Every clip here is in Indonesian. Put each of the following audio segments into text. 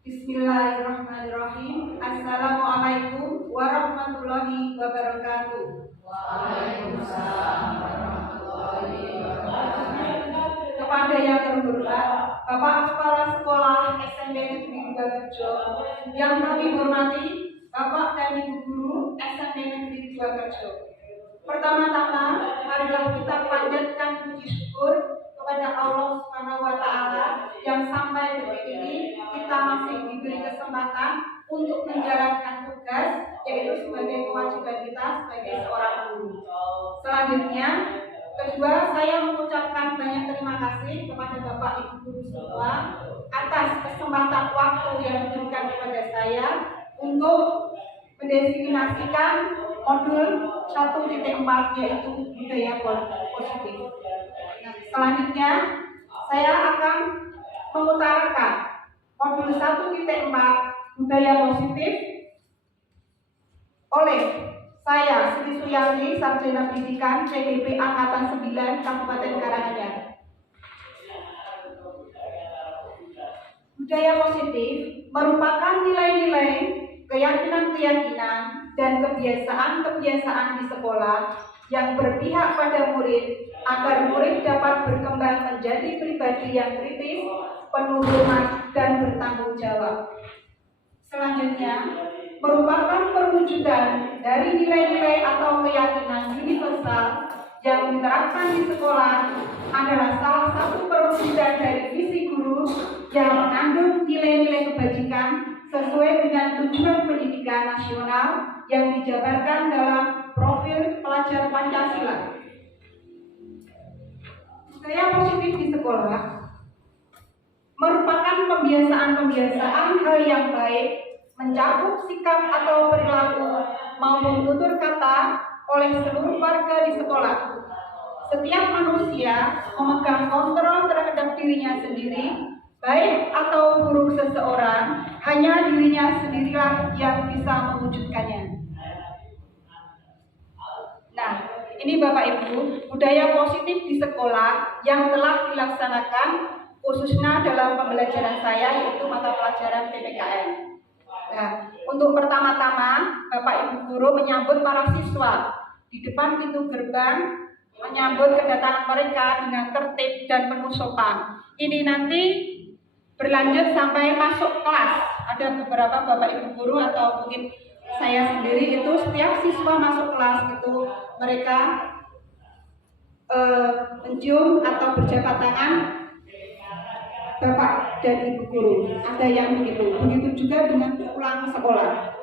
Bismillahirrahmanirrahim. Assalamualaikum warahmatullahi wabarakatuh. Waalaikumsalam warahmatullahi wabarakatuh. Kepada yang terhormat Bapak Kepala Sekolah SMP Negeri 2 Kerjo, yang kami hormati Bapak dan Ibu Guru SMP Negeri 2 Kerjo. Pertama-tama, marilah kita panjatkan puji syukur kepada Allah Subhanahu wa Ta'ala yang sampai detik ini kita masih diberi kesempatan untuk menjalankan tugas, yaitu sebagai kewajiban kita sebagai seorang guru. Selanjutnya, kedua, saya mengucapkan banyak terima kasih kepada Bapak Ibu Guru semua atas kesempatan waktu yang diberikan kepada saya untuk mendefinisikan modul 1.4, yaitu budaya positif. Selanjutnya, saya akan mengutarakan modul 1.4 budaya positif oleh saya, Sri Suyanti, Sarjana Pendidikan PDP Angkatan 9 Kabupaten Karanganyar. Budaya positif merupakan nilai-nilai, keyakinan-keyakinan, dan kebiasaan-kebiasaan di sekolah yang berpihak pada murid agar murid dapat berkembang menjadi pribadi yang kritis, penuh hormat, dan bertanggung jawab. Selanjutnya, merupakan perwujudan dari nilai-nilai atau keyakinan universal yang diterapkan di sekolah adalah salah satu perwujudan dari visi guru yang mengandung nilai-nilai kebajikan sesuai dengan tujuan pendidikan nasional yang dijabarkan dalam profil pelajar Pancasila. Budaya positif di sekolah merupakan pembiasaan-pembiasaan hal yang baik, mencakup sikap atau perilaku maupun tutur kata oleh seluruh warga di sekolah. Setiap manusia memegang kontrol terhadap dirinya sendiri, baik atau buruk seseorang, hanya dirinya sendirilah yang bisa mewujudkannya. Nah, ini Bapak Ibu, budaya positif di sekolah yang telah dilaksanakan khususnya dalam pembelajaran saya, yaitu mata pelajaran PPKN. Nah, untuk pertama-tama Bapak Ibu guru menyambut para siswa di depan pintu gerbang, menyambut kedatangan mereka dengan tertib dan penuh sopan. Ini nanti berlanjut sampai masuk kelas. Ada beberapa Bapak Ibu guru atau mungkin saya sendiri itu setiap siswa masuk kelas itu mereka mencium atau berjabat tangan Bapak dan Ibu guru. Ada yang begitu. Begitu juga dengan pulang sekolah.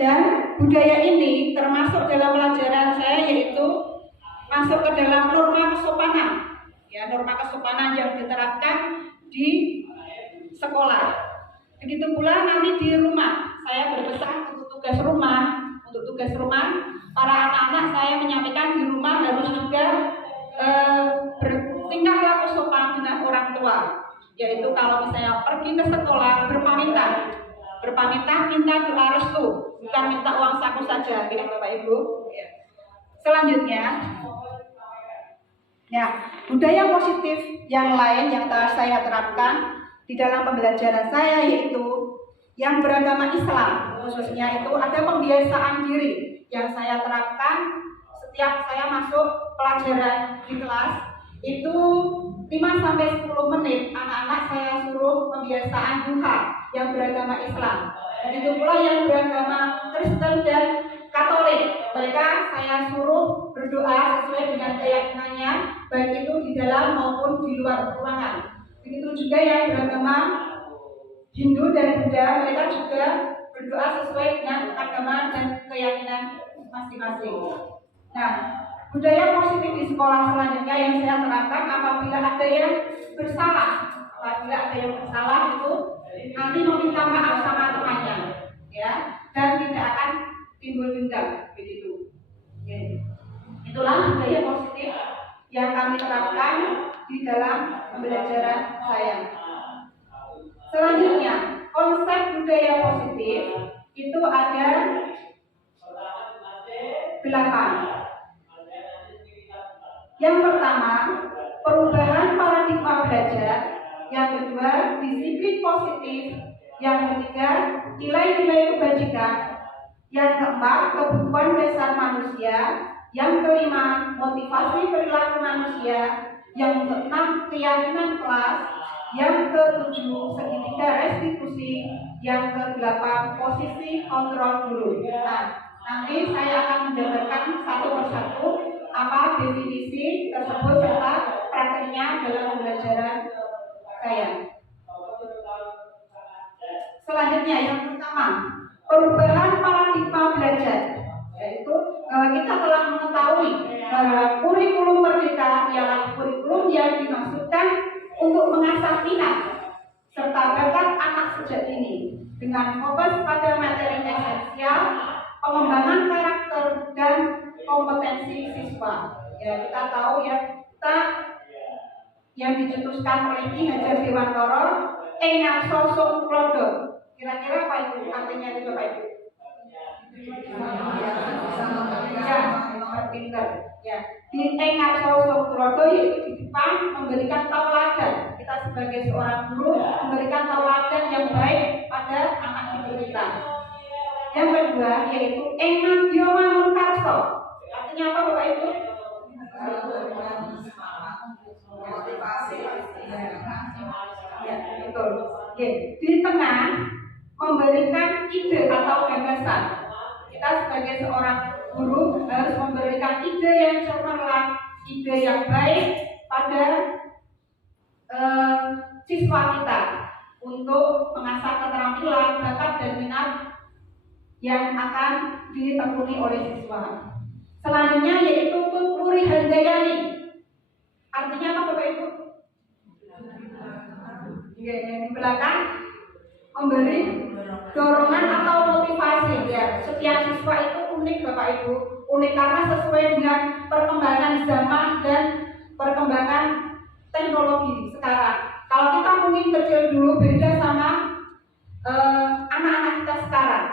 Dan budaya ini termasuk dalam pelajaran saya, yaitu masuk ke dalam norma kesopanan. Ya, norma kesopanan yang diterapkan di sekolah. Begitu pula nanti di rumah. Saya berpesan untuk tugas rumah. Untuk tugas rumah, para anak-anak saya menyampaikan di rumah harus juga bertingkah laku sopan dengan orang tua. Yaitu kalau misalnya pergi ke sekolah berpamitan minta doa restu, bukan minta uang saku saja, gitu Bapak Ibu. Selanjutnya, ya, budaya positif yang lain yang telah saya terapkan di dalam pembelajaran saya yaitu yang beragama Islam, khususnya itu ada pembiasaan diri yang saya terapkan setiap saya masuk pelajaran di kelas. Itu 5-10 menit anak-anak saya suruh pembiasaan duha yang beragama Islam. Begitu pula yang beragama Kristen dan Katolik, mereka saya suruh berdoa sesuai dengan keyakinannya, baik itu di dalam maupun di luar ruangan. Begitu juga yang beragama Hindu dan Buddha, mereka juga berdoa sesuai dengan agama dan keyakinan masing-masing. Nah, budaya positif di sekolah selanjutnya yang saya terapkan, apabila ada yang bersalah itu nanti meminta maaf sama temannya, ya, dan tidak akan timbul dendam, begitu. Ya. Itulah budaya positif yang kami terapkan di dalam pembelajaran saya. Selanjutnya, konsep budaya positif itu ada 8. Yang pertama, perubahan paradigma belajar yang kedua disiplin positif, yang ketiga nilai-nilai kebajikan, yang keempat kebutuhan dasar manusia, yang kelima motivasi perilaku manusia, yang keenam keyakinan kelas, yang ketujuh segitiga restitusi, yang kedelapan posisi kontrol guru. Nah, nanti saya akan menjabarkan satu persatu apa definisi tersebut serta prakteknya dalam pembelajaran saya. Selanjutnya yang pertama, perubahan paradigma belajar, yaitu kita telah mengetahui kurikulum merdeka ialah kurikulum yang dimaksudkan untuk mengasah minat serta bakat anak sejak dini dengan fokus pada materi esensial, pengembangan karakter dan kompetensi siswa. Ya, kita tahu ya, kita yang dicetuskan oleh Ki Hajar Dewantara, engar sosok klodo. Kira-kira apa itu artinya itu Bapak Ibu? Ya, pinter. Ya, di engar sosok klodo yaitu di depan memberikan tauladan. Kita sebagai seorang guru memberikan tauladan yang baik pada anak didik kita. Yang kedua yaitu engar biomangun karso. Artinya apa Bapak Ibu? Ya, betul. Oke, di tengah memberikan ide atau gagasan. Kita sebagai seorang guru harus memberikan ide yang cemerlang, ide yang baik pada siswa kita untuk mengasah keterampilan, bakat dan minat yang akan ditekuni oleh siswa. Selanjutnya yaitu Tuturi Handayani. Artinya apa Bapak Ibu? Yang di belakang memberi dorongan atau motivasi. Ya, setiap siswa itu unik Bapak Ibu, unik karena sesuai dengan perkembangan zaman dan perkembangan teknologi sekarang. Kalau kita mungkin kecil dulu beda sama anak-anak kita sekarang.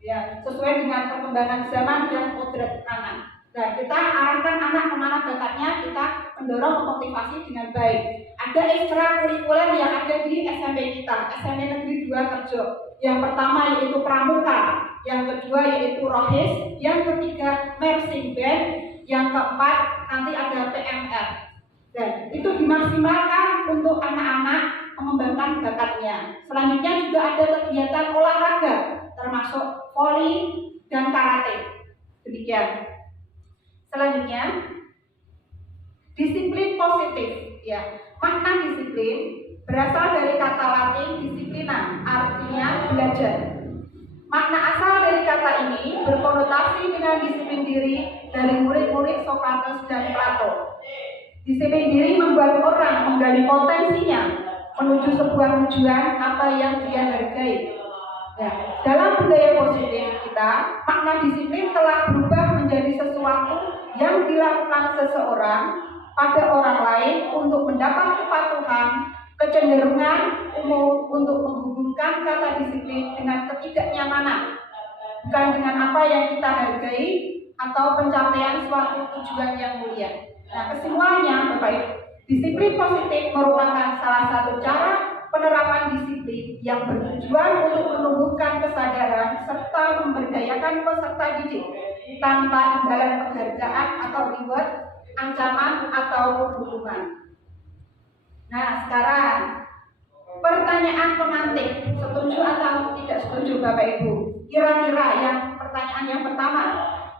Ya, sesuai dengan perkembangan zaman dan kodrat anak. Nah, kita arahkan anak kemana bakatnya, kita mendorong memotivasi dengan baik. Ada ekstrakurikuler yang ada di SMP kita, SMP Negeri 2 Kerjo. Yang pertama yaitu pramuka, yang kedua yaitu rohis, yang ketiga marching band, yang keempat nanti ada PMR. Dan itu dimaksimalkan untuk anak-anak mengembangkan bakatnya. Selanjutnya juga ada kegiatan olahraga, termasuk voli dan karate. Demikian. Selanjutnya, disiplin positif. Ya, makna disiplin berasal dari kata Latin disiplina, artinya belajar. Makna asal dari kata ini berkonotasi dengan disiplin diri dari murid-murid Sokrates dan Plato. Disiplin diri membuat orang menggali potensinya menuju sebuah tujuan apa yang dia hargai. Ya, dalam budaya positif kita, makna disiplin telah berubah menjadi sesuatu yang dilakukan seseorang pada orang lain untuk mendapat kepatuhan, kecenderungan umum untuk menghubungkan kata disiplin dengan ketidaknyamanan, bukan dengan apa yang kita hargai atau pencapaian suatu tujuan yang mulia. Nah, kesimpulannya, Bapak Ibu, disiplin positif merupakan salah satu cara penerapan disiplin yang bertujuan untuk menumbuhkan kesadaran serta memberdayakan peserta didik tanpa imbalan penghargaan atau reward, ancaman atau hukuman. Nah, sekarang pertanyaan pemantik, setuju atau tidak setuju Bapak Ibu? Kira-kira yang pertanyaan yang pertama,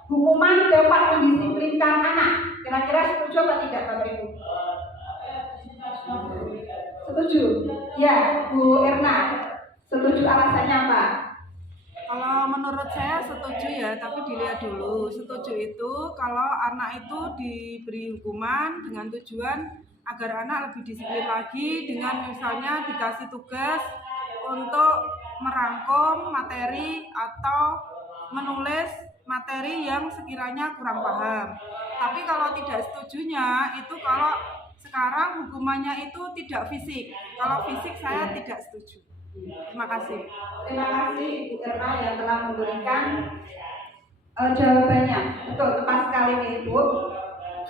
hukuman dapat mendisiplinkan anak. Kira-kira setuju atau tidak Bapak Ibu? Setuju? Ya, Bu Erna. Setuju, alasannya apa? Kalau menurut saya setuju ya, tapi dilihat dulu. Setuju itu kalau anak itu diberi hukuman dengan tujuan agar anak lebih disiplin lagi, dengan misalnya dikasih tugas untuk merangkum materi atau menulis materi yang sekiranya kurang paham. Tapi kalau tidak setujunya itu kalau sekarang hukumannya itu tidak fisik. Kalau fisik saya tidak setuju. Terima kasih. Terima kasih Ibu Erna yang telah memberikan jawabannya. Betul, tepat sekali nih Ibu.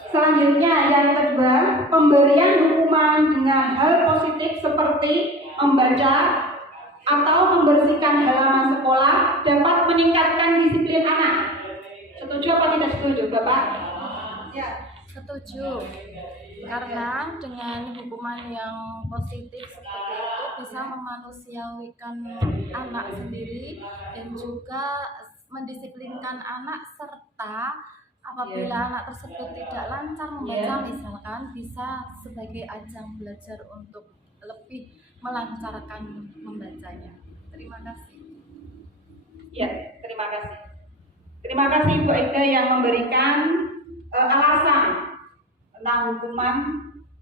Selanjutnya yang kedua, pemberian hukuman dengan hal positif seperti membaca atau membersihkan halaman sekolah dapat meningkatkan disiplin anak. Setuju apa tidak setuju, Bapak? Ya. Setuju, karena dengan hukuman yang positif seperti itu bisa memanusiawikan anak sendiri dan juga mendisiplinkan anak, serta apabila anak tersebut tidak lancar membaca misalkan, bisa sebagai ajang belajar untuk lebih melancarkan membacanya. Terima kasih. Ya, terima kasih. Terima kasih Ibu Eda yang memberikan alasan tentang hukuman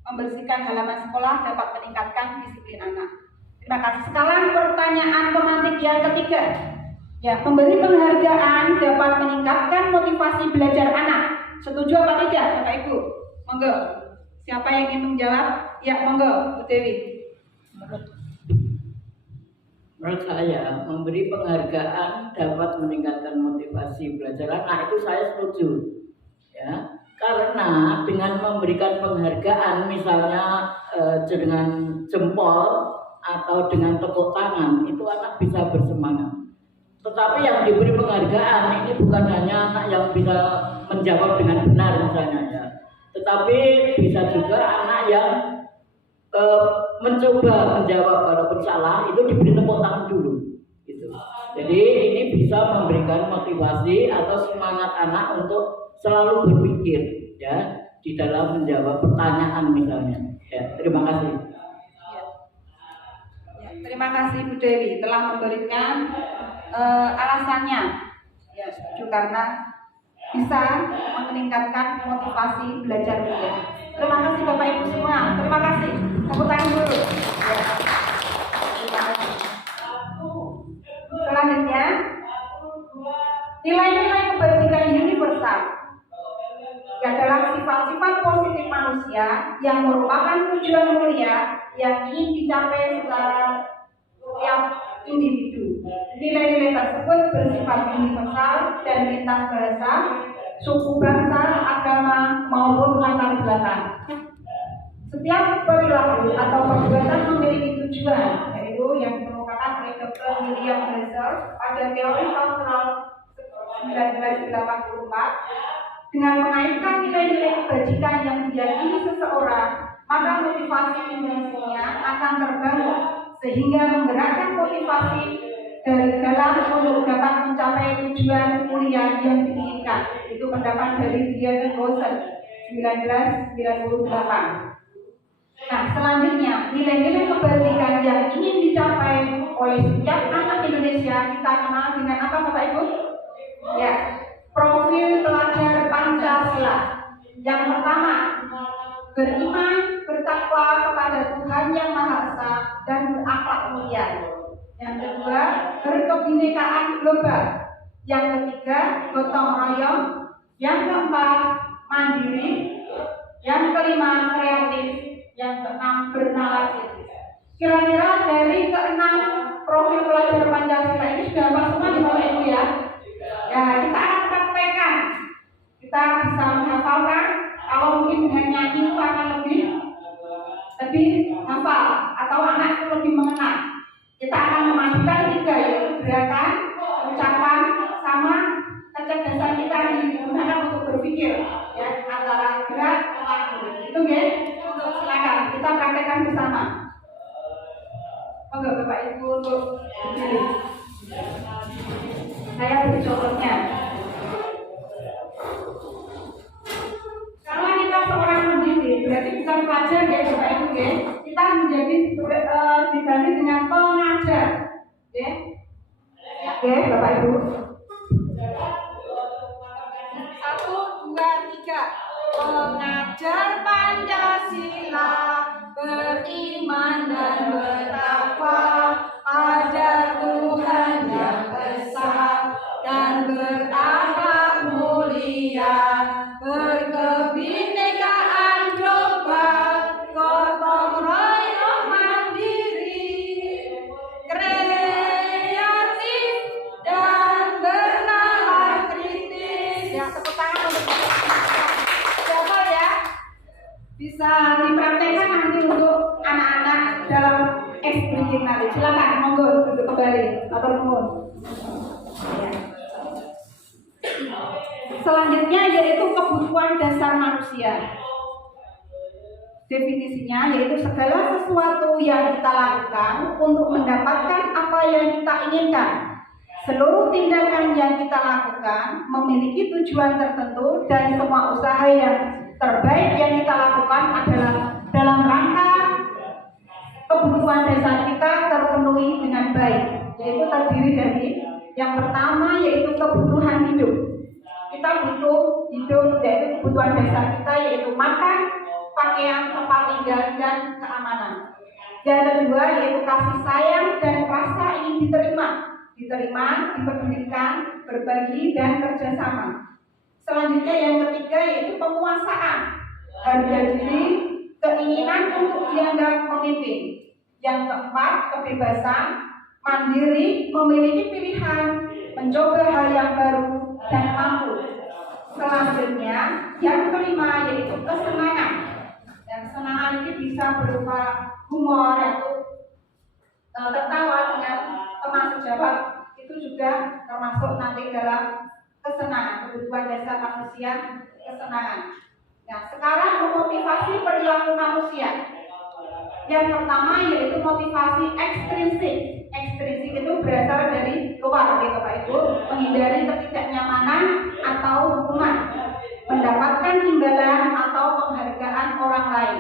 membersihkan halaman sekolah dapat meningkatkan disiplin anak. Terima kasih. Sekarang pertanyaan pemantik yang ketiga. Ya, memberi penghargaan dapat meningkatkan motivasi belajar anak. Setuju apa tidak, Bapak Ibu? Monggo. Siapa yang ingin menjawab? Ya, monggo, Bu Dewi. Menurut saya, memberi penghargaan dapat meningkatkan motivasi belajar anak, itu saya setuju. Ya, karena dengan memberikan penghargaan, misalnya dengan jempol atau dengan tepuk tangan, itu anak bisa bersemangat. Tetapi yang diberi penghargaan ini bukan hanya anak yang bisa menjawab dengan benar misalnya ya, tetapi bisa juga anak yang mencoba menjawab walaupun salah, itu diberi tepuk tangan dulu gitu. Jadi ini bisa memberikan motivasi atau semangat anak untuk selalu berpikir ya di dalam menjawab pertanyaan misalnya ya. Terima kasih. Ya, terima kasih Bu Dewi telah memberikan alasannya. Ya, setuju karena bisa meningkatkan motivasi belajar beliau. Terima kasih Bapak Ibu semua. Terima kasih. Tepuk tangan dulu. Ya. Terima kasih. Selanjutnya, nilai-nilai kebajikan universal adalah sifat-sifat positif manusia yang merupakan tujuan mulia yang ingin dicapai secara setiap individu. Nilai-nilai tersebut bersifat universal dan lintas bahasa, suku, bangsa, agama maupun latar belakang. Setiap perilaku atau perbuatan memiliki tujuan, yaitu yang dikemukakan oleh Dr. William Glasser pada teori kultural 1984 dengan mengaitkan nilai-nilai kebajikan yang diyakini seseorang, maka motivasi intensinya akan terbangun sehingga menggerakkan motivasi dari dalam untuk dapat mencapai tujuan mulia yang diinginkan. Itu pendapat dari Diana Gosen 1998. Nah, selanjutnya nilai-nilai kebajikan yang ingin dicapai oleh setiap anak Indonesia kita kenal dengan apa, Bapak Ibu? Ya, profil pelajar Pancasila. Yang pertama, beriman, bertakwa kepada Tuhan Yang Maha Esa dan berakhlak mulia. Yang kedua, berkebinekaan global. Yang ketiga, gotong royong. Yang keempat, mandiri. Yang kelima, kreatif. Yang keenam, bernalar. Kira-kira dari keenam profil pelajar Pancasila ini sudah apa semua di bawah Ibu ya? Ya, kita akan praktekkan. Kita bisa menghafalkan. Kalau mungkin dengan nyanyi itu akan lebih hafal atau anak itu lebih mengenal. Kita akan memastikan 3, yaitu gerakan, ucapan, sama kecerdasan kita digunakan untuk berpikir ya, antara gerak dan laku. Itu guys, silakan kita praktekkan bersama. Oke Bapak Ibu untuk berdiri. Saya beri contohnya. Karena kita seorang pendidik, berarti bukan pelajar ya Bapak Ibu ya. Kita menjadi diganti dengan pengajar. Ya. Oke Bapak Ibu. 1, 2, 3. Pengajar Pancasila, beriman dan bertakwa pada Tuhan Yang Esa dan berakhlak mulia, berkebinekaan global, gotong royong mandiri, kreatif dan bernalar kritis. Ya, tepuk tangan untuk siapa ya? bisa dipraktekkan nanti untuk anak-anak dalam SBG nanti. Silakan, monggo duduk kembali. Atur nuwun. Ya. Selanjutnya yaitu kebutuhan dasar manusia. Definisinya yaitu segala sesuatu yang kita lakukan untuk mendapatkan apa yang kita inginkan. Seluruh tindakan yang kita lakukan memiliki tujuan tertentu dan semua usaha yang terbaik yang kita lakukan adalah dalam rangka kebutuhan dasar kita terpenuhi dengan baik. Yaitu terdiri dari yang pertama yaitu kebutuhan hidup. Kita butuh hidup, yaitu kebutuhan dasar kita yaitu makan, pakaian, tempat tinggal, dan keamanan. Yang kedua yaitu kasih sayang dan rasa ingin diterima, dipedulikan, berbagi, dan kerjasama. Selanjutnya yang ketiga yaitu penguasaan, harga diri, keinginan untuk dianggap pemimpin. Yang keempat kebebasan, mandiri, memiliki pilihan, mencoba hal yang baru, dan mampu. Selanjutnya yang kelima yaitu kesenangan. Dan kesenangan ini bisa berupa humor, yaitu tertawa dengan teman sejawat, itu juga termasuk nanti dalam kesenangan, kebutuhan dasar manusia, kesenangan. Nah, sekarang memotivasi perilaku manusia. Yang pertama yaitu motivasi ekstrinsik. Ekstrinsik itu berasal dari luar, gitu Pak Ibu, menghindari ketidaknyamanan atau hukuman, mendapatkan imbalan atau penghargaan orang lain.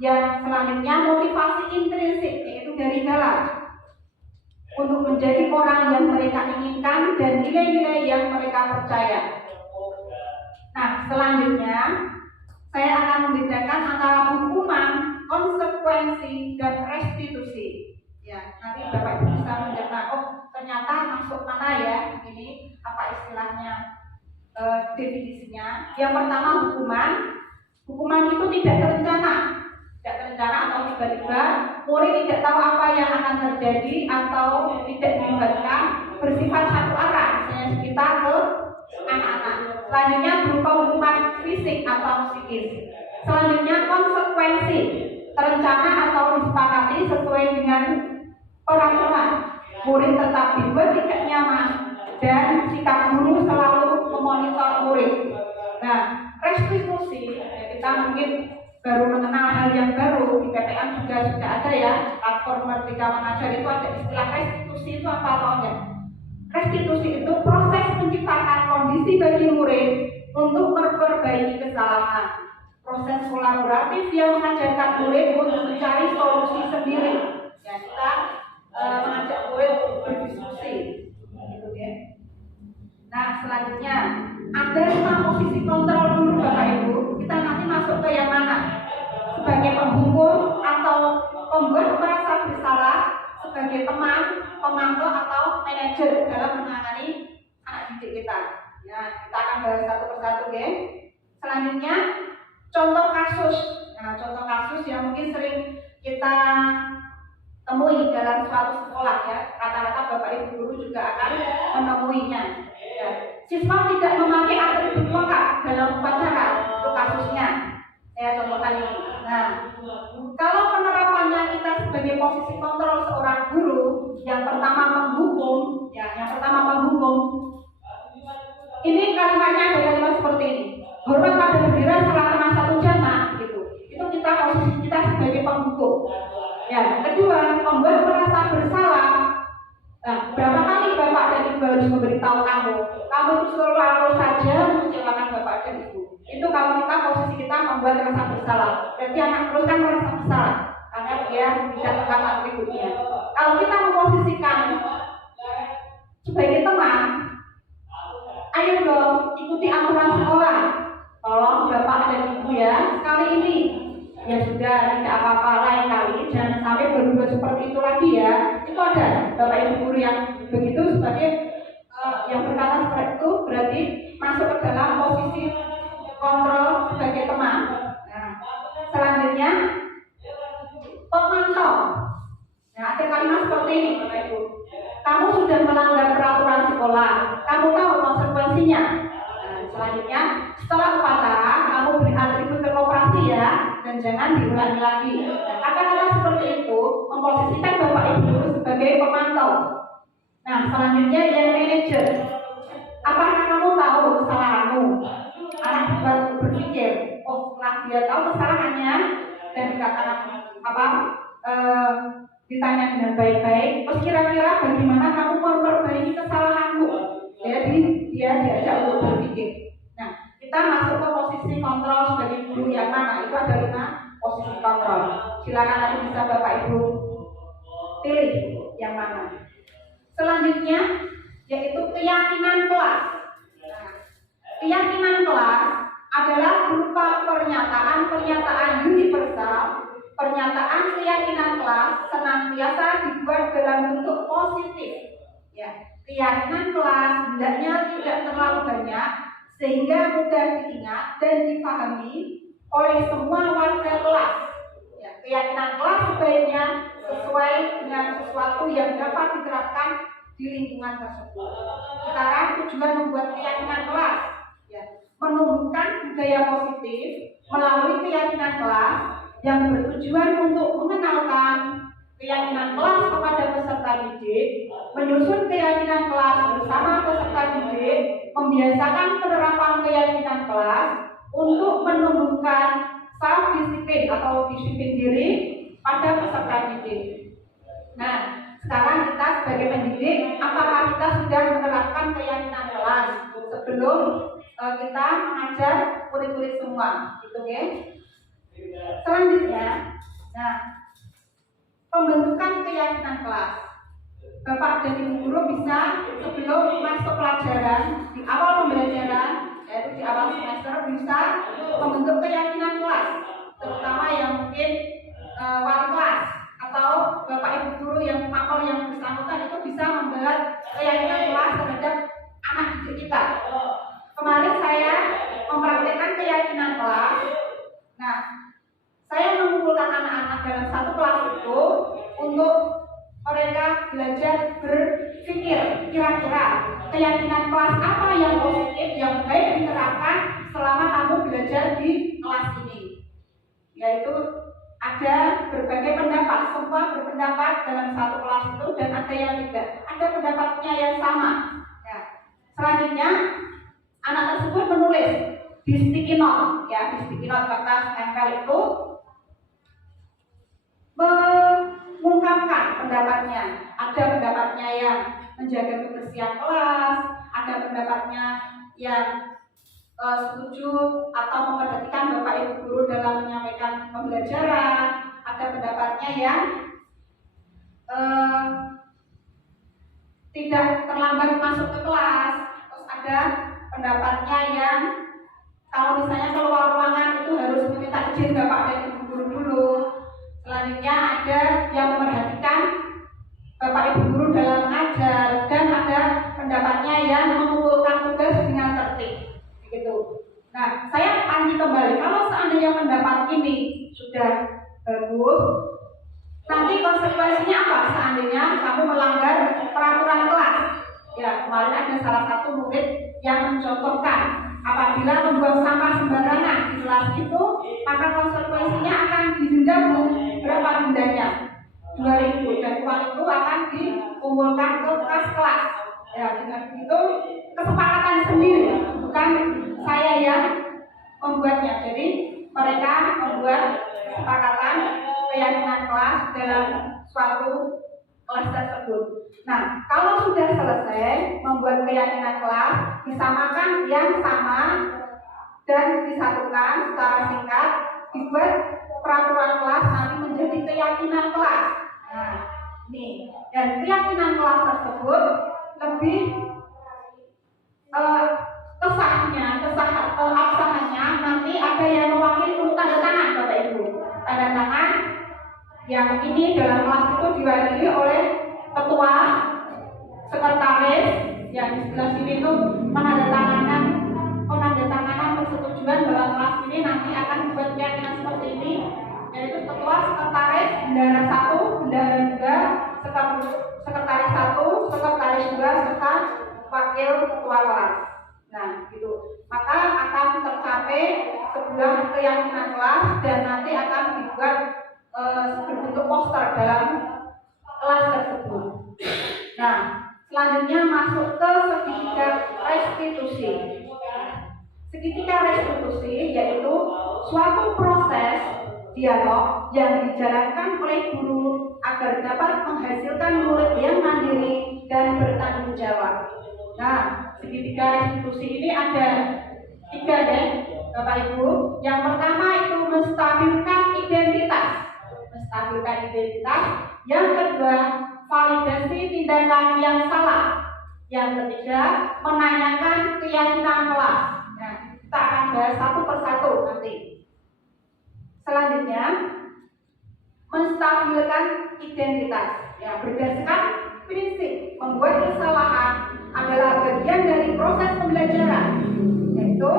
Yang selanjutnya motivasi intrinsik, yaitu dari dalam, untuk menjadi orang yang mereka inginkan dan nilai-nilai yang mereka percaya. Nah, selanjutnya saya akan membedakan antara hukuman, konsekuensi, dan restitusi. Ya, nanti Bapak Ibu bisa mencerna, oh ternyata masuk mana ya, ini apa istilahnya, definisinya. Yang pertama hukuman. Hukuman itu tidak terencana atau tiba-tiba murid tidak tahu apa yang akan terjadi atau tidak dilibatkan, bersifat satu arah, misalnya sekitar ke anak-anak. Selanjutnya berupa hukuman fisik atau psikis. Selanjutnya konsekuensi, terencana atau disepakati sesuai dengan peraturan. Murid tetap dibuat tidak nyaman dan sikap guru selalu memonitor murid. Nah, restitusi, kita mungkin baru mengenal hal yang baru. Di PTN juga sudah ada ya, platform Merdeka Mengajar itu ada istilah restitusi. Itu apa taunya? Restitusi itu proses menciptakan kondisi bagi murid untuk memperbaiki kesalahan. Proses kolaboratif yang mengajarkan murid untuk mencari solusi sendiri. Ya, kita mengajak murid untuk berdiskusi, gitu ya. Nah, selanjutnya ada 5 posisi kontrol dulu Bapak Ibu. Kita nanti masuk ke yang mana? Sebagai penghukum atau pembuat merasa bersalah, sebagai teman, pemantau atau manajer dalam menangani anak didik kita. Ya, kita akan bahas satu persatu ya. Selanjutnya contoh kasus. Nah, contoh kasus yang mungkin sering kita temui dalam suatu sekolah ya. Rata-rata Bapak Ibu guru juga akan menemuinya. Ya. Siswa tidak memakai atribut lengkap dalam upacara, itu kasusnya. Saya contohkan ini. Nah, kalau penerapannya kita sebagai posisi kontrol seorang guru, yang pertama menghukum, ya, ini kalimatnya ada kalimat seperti ini. Hormat pada bendera selama 1 jam, gitu. Itu kita posisi kita sebagai penghukum. Ya, kedua, membuat merasa bersalah. Nah, berapa kali Bapak dan Ibu harus memberitahu kamu itu selalu saja mengecewakan Bapak dan Ibu. Itu kalau kita posisi kita membuat rasa bersalah. Berarti anak terus kan merasa bersalah karena dia tidak lengkap atributnya. Kalau kita memposisikan sebagai teman, ayo dong ikuti aturan sekolah. Tolong Bapak dan Ibu ya, sekali ini ya sudah, tidak apa-apa, lain kali jangan sampai berubah seperti itu lagi ya. Itu ada Bapak Ibu guru yang begitu sebagai yang berkata seperti itu, berarti masuk ke dalam posisi kontrol sebagai teman. Nah, selanjutnya pemantau. Nah, ada kalimat seperti ini Bapak Ibu. Kamu sudah melanggar peraturan sekolah, kamu tahu konsekuensinya. Nah, selanjutnya setelah upacara kamu beri atribut ke koperasi ya, dan dan jangan diulangi lagi. Nah, kata-kata seperti itu memposisikan Bapak Ibu sebagai pemantau. Nah, selanjutnya yang manajer. Apakah kamu tahu kesalahanmu? Anak berpikir, oh setelah dia tahu kesalahannya dan dikatakan ditanya dengan baik-baik, terus kira-kira bagaimana kamu memperbaiki kesalahanmu? Jadi dia diajak untuk berpikir. Nah, kita masuk ke posisi kontrol sebagai guru yang mana? Itu ada 5 posisi kontrol. Silakan nanti bisa Bapak Ibu pilih yang mana. Selanjutnya yaitu keyakinan kelas. Nah, keyakinan kelas adalah berupa pernyataan universal, pernyataan keyakinan kelas senantiasa dibuat dalam bentuk positif. Ya, keyakinan kelas hendaknya tidak terlalu banyak sehingga mudah diingat dan dipahami oleh semua warga kelas. Ya, keyakinan kelas sebaiknya sesuai dengan sesuatu yang dapat diterapkan di lingkungan tersebut. Sekarang tujuan membuat keyakinan kelas, ya, menumbuhkan budaya positif melalui keyakinan kelas yang bertujuan untuk mengenalkan keyakinan kelas kepada peserta didik, menyusun keyakinan kelas bersama peserta didik, membiasakan penerapan keyakinan kelas untuk menumbuhkan self-disiplin atau disiplin diri pada peserta didik. Nah, sekarang kita sebagai pendidik, apakah kita sudah menerapkan keyakinan kelas sebelum kita mengajar murid-murid semua, gitu ya? Selanjutnya, nah, pembentukan keyakinan kelas. Bapak dan Ibu guru bisa sebelum masuk pelajaran, di awal pembelajaran, yaitu di awal semester, bisa membentuk keyakinan kelas, terutama yang mungkin wali kelas atau Bapak Ibu guru yang mapel yang bersangkutan itu bisa membuat keyakinan kelas terhadap anak didik kita. Kemarin saya mempraktekkan keyakinan kelas. Nah, saya mengumpulkan anak-anak dalam satu kelas itu untuk mereka belajar berpikir kira-kira keyakinan kelas apa yang positif yang baik diterapkan selama kamu belajar di kelas ini. Yaitu ada berbagai pendapat, semua berpendapat dalam satu kelas itu dan ada yang tidak, ada pendapatnya yang sama. Ya. Selanjutnya anak tersebut menulis di sticky note, ya, di sticky note kertas tempel itu mengungkapkan pendapatnya. Ada pendapatnya yang menjaga kebersihan kelas, ada pendapatnya yang setuju atau memperhatikan Bapak Ibu guru dalam menyampaikan pembelajaran, ada pendapatnya yang tidak terlambat masuk ke kelas, terus ada pendapatnya yang kalau misalnya keluar ruangan itu harus meminta izin Bapak dan Ibu guru dulu. Selanjutnya ada yang memperhatikan Bapak Ibu guru dalam mengajar, dan ada pendapatnya yang mengumpulkan tugas dengan tertib. Begitu. Nah, saya tanya kembali, kalau seandainya pendapat ini sudah bagus, nanti konsekuensinya apa seandainya kamu melanggar peraturan kelas? Ya, kemarin ada salah satu murid yang mencontohkan apabila membuang sampah sembarangan di kelas itu, maka konsekuensinya akan didenda berapa dendanya? 2.000, dan uang itu akan dikumpulkan ke kas kelas. Ya, dengan begitu kesepakatan sendiri, bukan saya yang membuatnya. Jadi mereka membuat kesepakatan keyakinan kelas dalam suatu kelas tersebut. Nah, kalau sudah selesai membuat keyakinan kelas, disamakan yang sama dan disatukan secara singkat, dibuat peraturan kelas nanti menjadi keyakinan kelas. Nah, ini, dan keyakinan kelas tersebut lebih absahannya nanti ada yang mewakili untuk tanda tangan, Bapak Ibu. Tanda tangan yang ini dalam kelas itu diwakili oleh ketua, sekretaris, yang di sebelah sini itu penandatanganan persetujuan bahwa kelas ini nanti akan dibuat keyakinan seperti ini, yaitu ketua, sekretaris, bendahara 1, bendahara 2, sekretaris 1, sekretaris 2, serta wakil ketua kelas. Nah, gitu. Maka akan tercapai sebuah keyakinan kelas dan nanti akan dibuat berbentuk poster dalam kelas tersebut. Nah, selanjutnya masuk ke segitiga restitusi. Segitiga restitusi yaitu suatu proses dialog yang dijalankan oleh guru agar dapat menghasilkan murid yang mandiri dan bertanggung jawab. Nah, segitiga restitusi ini ada 3 deh, Bapak Ibu. Yang pertama itu menstabilkan identitas. Yang kedua, validasi tindakan yang salah. Yang ketiga, menanyakan keyakinan kelas. Nah, kita akan bahas satu persatu nanti. Selanjutnya, menstabilkan identitas. Ya, berdasarkan prinsip membuat kesalahan adalah bagian dari proses pembelajaran. Yaitu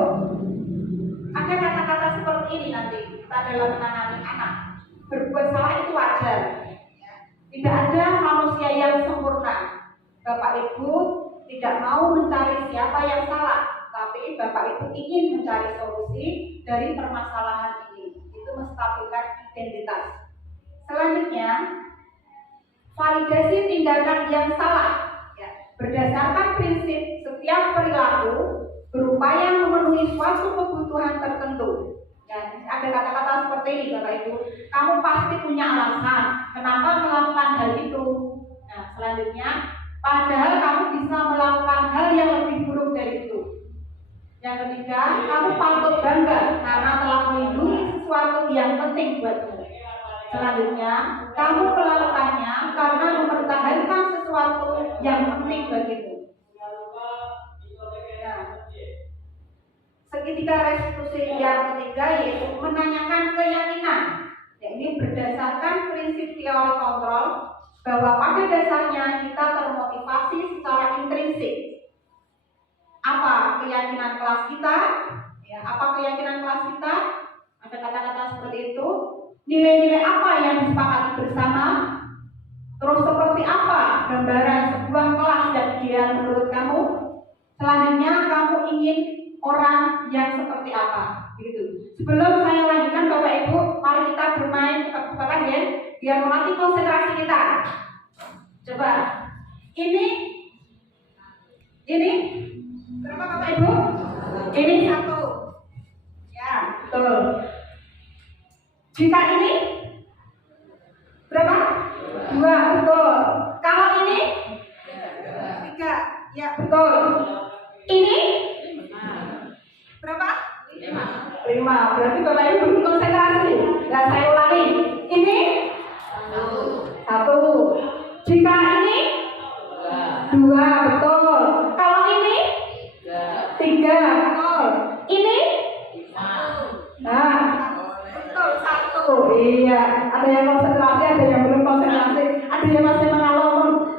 ada kata-kata seperti ini nanti kita dalam menangani anak. Berbuat salah itu wajar. Tidak ada manusia yang sempurna. Bapak Ibu tidak mau mencari siapa yang salah, tapi Bapak Ibu ingin mencari solusi dari permasalahan ini. Itu menstabilkan identitas. Selanjutnya, validasi tindakan yang salah. Ya, berdasarkan prinsip setiap perilaku berupaya memenuhi suatu kebutuhan tertentu. Ya, ada kata-kata seperti ini Bapak Ibu. Kamu pasti punya alasan kenapa melakukan hal itu. Nah, selanjutnya, padahal kamu bisa melakukan hal yang lebih buruk dari itu. Yang ketiga, kamu patut bangga karena telah melindungi sesuatu yang penting buatmu. Selanjutnya, kamu melakukannya karena mempertahankan sesuatu yang penting bagimu. Nah, segitiga restitusi yang ketiga yaitu menanyakan keyakinan. Ya, ini berdasarkan prinsip teori kontrol bahwa pada dasarnya kita termotivasi secara intrinsik. Apa keyakinan kelas kita? Ya, apa keyakinan kelas kita? Ada kata-kata seperti itu. Nilai-nilai apa yang disepakati bersama? Terus seperti apa gambaran sebuah kelas yang ideal menurut kamu? Selanjutnya kamu ingin orang yang seperti apa? Begitu. Sebelum saya lanjutkan Bapak Ibu, mari kita bermain tebak-tebakan ya, biar melatih konsentrasi kita. Coba. Ini berapa Bapak Ibu? Ini 1. Ya, betul. Jika ini berapa? 2, betul. Kalau ini 3, ya betul. Ini berapa? 5. Berarti Bapak Ibu belum konsentrasi. Nah, saya ulangi. Ini 1. Jika ini 2, betul. Kalau ini 3, betul. Ini nah, betul 1. Iya, ada yang konsentrasi, ada yang belum konsentrasi, ada yang masih mengalami.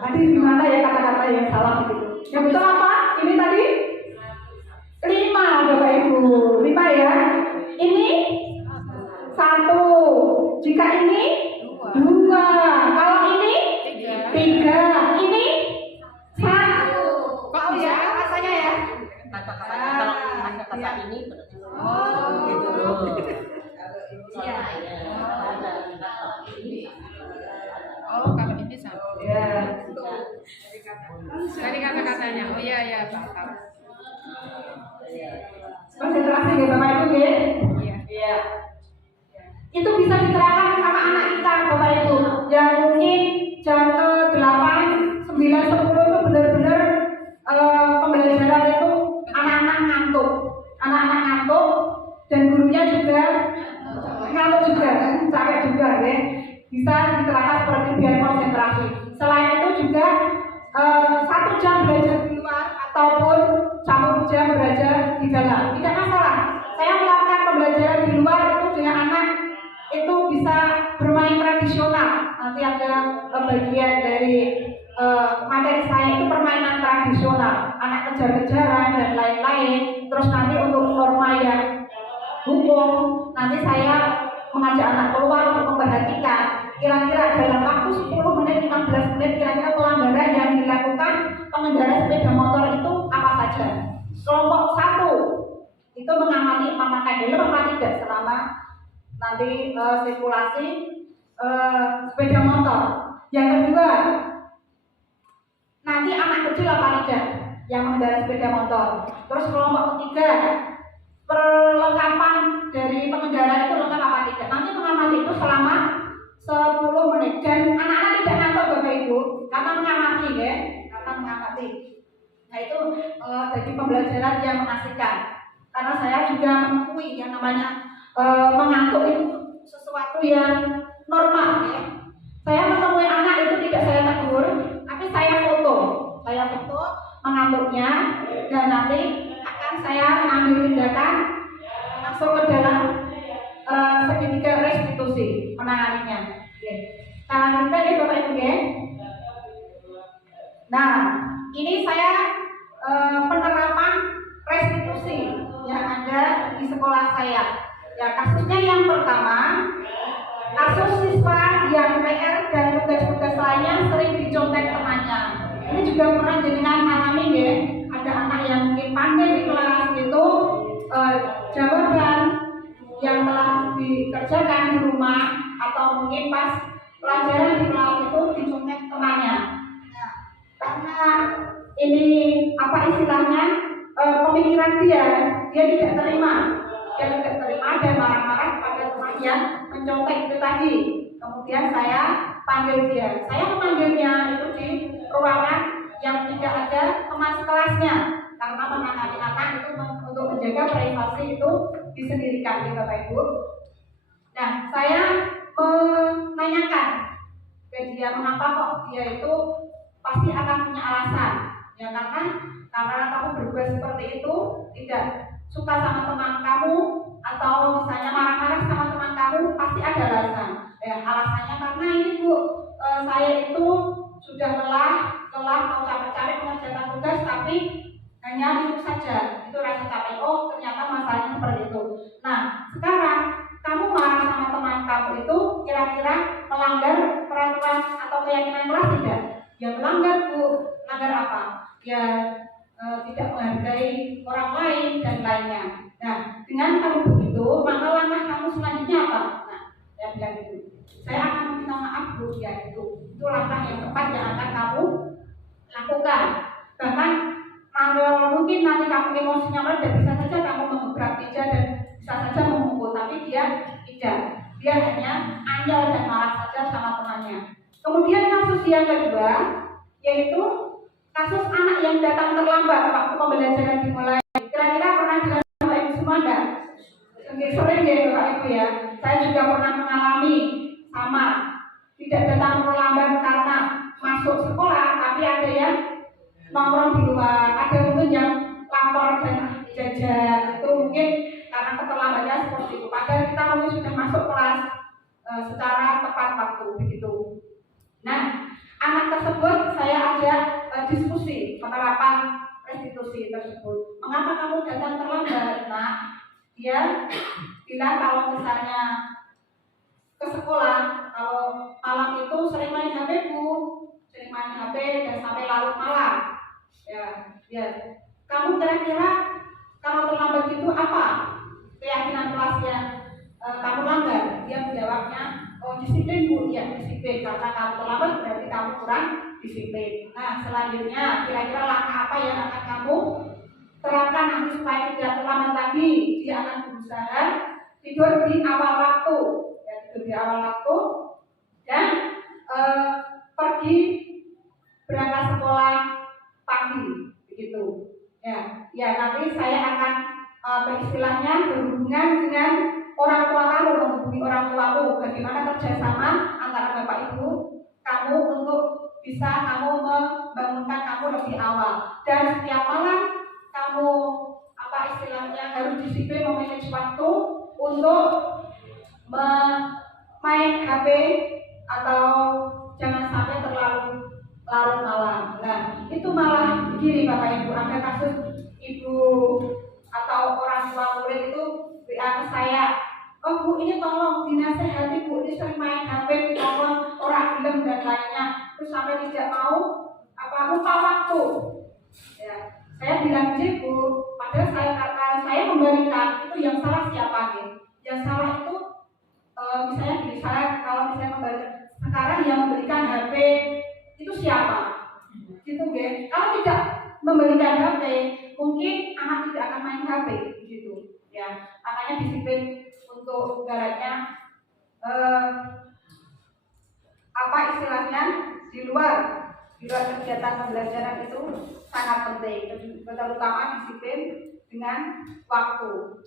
Tadi gimana ya kata-kata yang salah gitu. Yang betul apa? Ini tadi 5 Bapak Ibu. 5 ya. Ini 1. Jika ini 2. Kalau ini 3. Ini 1. Kok ya rasanya ya? Kata-kata ini berarti. Oh, gitu. Iya. Oh, kalau ini sama. Ya. Dari kata-katanya. Oh iya ya, paham. Konsentrasi ya Bapak Ibu ya. Iya. Itu bisa diterapkan sama anak kita Bapak Ibu. Yang mungkin jam ke-8, 9, 10 itu benar-benar pembelajaran itu anak-anak ngantuk. Anak-anak ngantuk dan gurunya juga ngantuk juga, capek juga ya. Bisa diterapkan seperti biar konsentrasi. Selain itu juga 1 jam belajar di luar ataupun 1 jam belajar di dalam tidak masalah. Saya melakukan pembelajaran di luar itu dengan anak itu bisa bermain tradisional. Nanti ada bagian dari materi saya itu permainan tradisional, anak kejar-kejaran dan lain-lain. Terus nanti untuk norma yang hukum, nanti saya mengajak anak keluar untuk memperhatikan kira-kira dalam waktu 10 menit, 15 menit kira-kira pelanggaran yang dilakukan pengendara sepeda motor itu apa saja. nanti sirkulasi sepeda motor. Yang kedua, nanti anak kecil apa tidak yang mengendarai sepeda motor. Terus kelompok ketiga, perlengkapan dari pengendara itu lengkap apa tidak. Nanti mengamati itu selama 10 menit dan anak-anak tidak ngantuk Bapak Ibu karena mengamati ya, karena mengamati. Nah itu jadi pembelajaran yang mengasihkan. Karena saya juga menemui yang namanya mengantuk itu sesuatu yang normal ya. Saya menemui anak itu tidak saya tegur, tapi saya foto mengantuknya dan nanti akan saya mengambil tindakan masuk ke dalam segitiga restitusi menanganinya. Tangan kita ya Bapak Ibu ya. Nah ini saya penerapan restitusi yang ada di sekolah saya. Ya kasusnya yang pertama, kasus siswa yang PR dan tugas-tugas lainnya sering dicontek temannya. Ini juga pernah jenengan alami ya. Ada anak yang mungkin pandai di kelas itu jawaban yang telah dikerjakan di rumah atau mungkin pas pelajaran di kelas itu dicontek temannya. Nah, karena ini apa istilahnya pemikiran dia tidak terima dan marah-marah kepada teman yang mencontek itu tadi. Kemudian saya panggil dia. Saya memanggilnya itu di ruangan yang tidak ada teman sekelasnya karena menangani anak itu untuk menjaga privasi itu disendirikan ya Bapak Ibu. Nah, saya menanyakan ke dia mengapa kok dia itu pasti akan punya alasan. Ya karena kamu berbuat seperti itu, tidak suka sama teman kamu atau misalnya marah-marah sama teman kamu, pasti ada alasan. Alasannya karena ini Bu, saya itu sudah lelah atau capek-capek mengerjakan tugas tapi hanya itu saja, itu rasa capek. Oh ternyata masalahnya seperti itu. Nah sekarang kamu marah sama teman kamu itu kira-kira melanggar peraturan atau keyakinan kelas tidak? Ya melanggar Bu. Melanggar apa? Ya tidak menghargai orang lain dan lainnya. Nah dengan kamu begitu maka langkah kamu selanjutnya apa? Nah saya bilang gitu, saya akan meminta maaf Bu. Ya itu langkah yang tepat yang akan kamu lakukan. Bahkan kalau mungkin nanti kamu emosinya meledak, bisa saja kamu mengebrak meja dan bisa saja memukul, tapi dia tidak. Dia hanya anyel dan marah saja sama temannya. Kemudian kasus yang kedua yaitu kasus anak yang datang terlambat waktu pembelajaran dimulai. Kira-kira pernah dengar Bapak Ibu semua enggak? Sering ya Bapak Ibu ya. Saya juga pernah mengalami sama, tidak datang terlambat karena masuk sekolah, tapi ada yang nongkrong di luar, ada mungkin yang lapor dan jajan, itu mungkin karena keterlambatannya seperti itu. Padahal kita mungkin sudah masuk kelas secara tepat waktu begitu. Nah, anak tersebut saya ajak diskusi penerapan restitusi tersebut. Mengapa kamu datang terlambat? Nah, dia bilang kalau misalnya ke sekolah, kalau malam itu sering main HP Bu, sering main HP dan sampai larut malam. Ya. Kamu kira-kira kalau terlambat itu apa keyakinan kelas yang kamu langgar? Dia menjawabnya, oh disiplin Bu, ya disiplin. Karena kamu terlambat berarti kamu kurang disiplin. Nah selanjutnya kira-kira langkah apa yang akan kamu terapkan nanti supaya tidak terlambat lagi? Dia akan berusaha tidur di awal waktu, ya tidur di awal waktu dan pergi berangkat sekolah pagi begitu. Ya nanti saya akan beristilahnya berhubungan dengan orang tua kamu, menghubungi orang tuamu, bagaimana kerjasama antara Bapak Ibu kamu untuk bisa kamu membangunkan kamu lebih awal dan setiap malam kamu apa istilahnya harus disiplin memanage waktu untuk main HP atau jangan sampai terlalu larut malam. Nah, itu malah begini Bapak Ibu, ada kasus ibu atau orang tua murid itu WA ke saya, oh Bu ini tolong dinasehati Bu, ini sering main HP, tolong orang film dan lainnya, terus sampai tidak mau lupa waktu. Ya, saya bilang gini Bu, padahal saya memberikan itu yang salah siapa nih? Yang salah itu main HP gitu ya. Makanya disiplin untuk ibaratnya apa istilahnya di luar kegiatan pembelajaran itu sangat penting, terutama disiplin dengan waktu.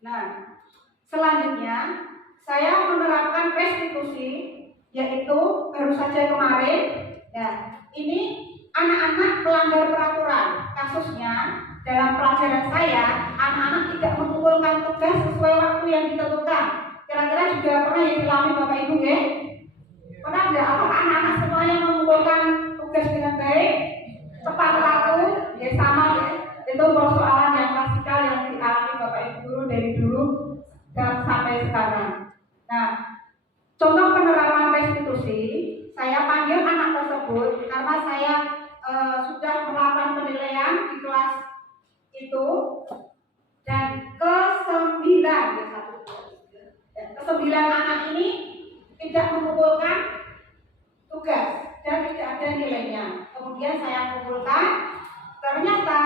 Nah, selanjutnya saya menerapkan restitusi, yaitu baru saja kemarin ya, ini anak-anak melanggar peraturan. Kasusnya dalam pelajaran saya, anak-anak tidak mengumpulkan tugas sesuai waktu yang ditentukan. Kira-kira juga pernah yang dialami Bapak Ibu ya? Pernah tidak? Apakah anak-anak semuanya mengumpulkan tugas dengan baik, tepat waktu? Ya sama ya. Itu persoalan yang klasikal yang dialami Bapak Ibu guru dari dulu dan sampai sekarang. Nah, contoh penerapan restitusi, saya panggil anak tersebut karena saya sudah melakukan penilaian di kelas itu, dan ke-9 anak ini tidak mengumpulkan tugas dan tidak ada nilainya. Kemudian saya kumpulkan, ternyata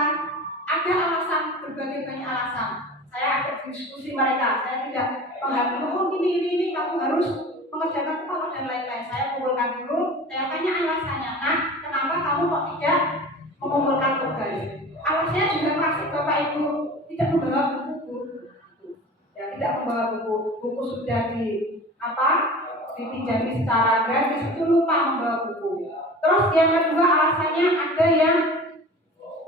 ada alasan, berbagai banyak alasan. Saya agak diskusi mereka, saya tidak menghakimi, oh ini kamu harus mengerjakan apa dan lain-lain. Saya kumpulkan dulu, saya tanya alasannya, nah kenapa kamu kok tidak mengumpulkan tugas? Alasannya juga klasik Bapak Ibu, tidak membawa buku, ya tidak membawa buku sudah dipinjami secara gratis, itu lupa membawa buku. Terus yang kedua alasannya ada yang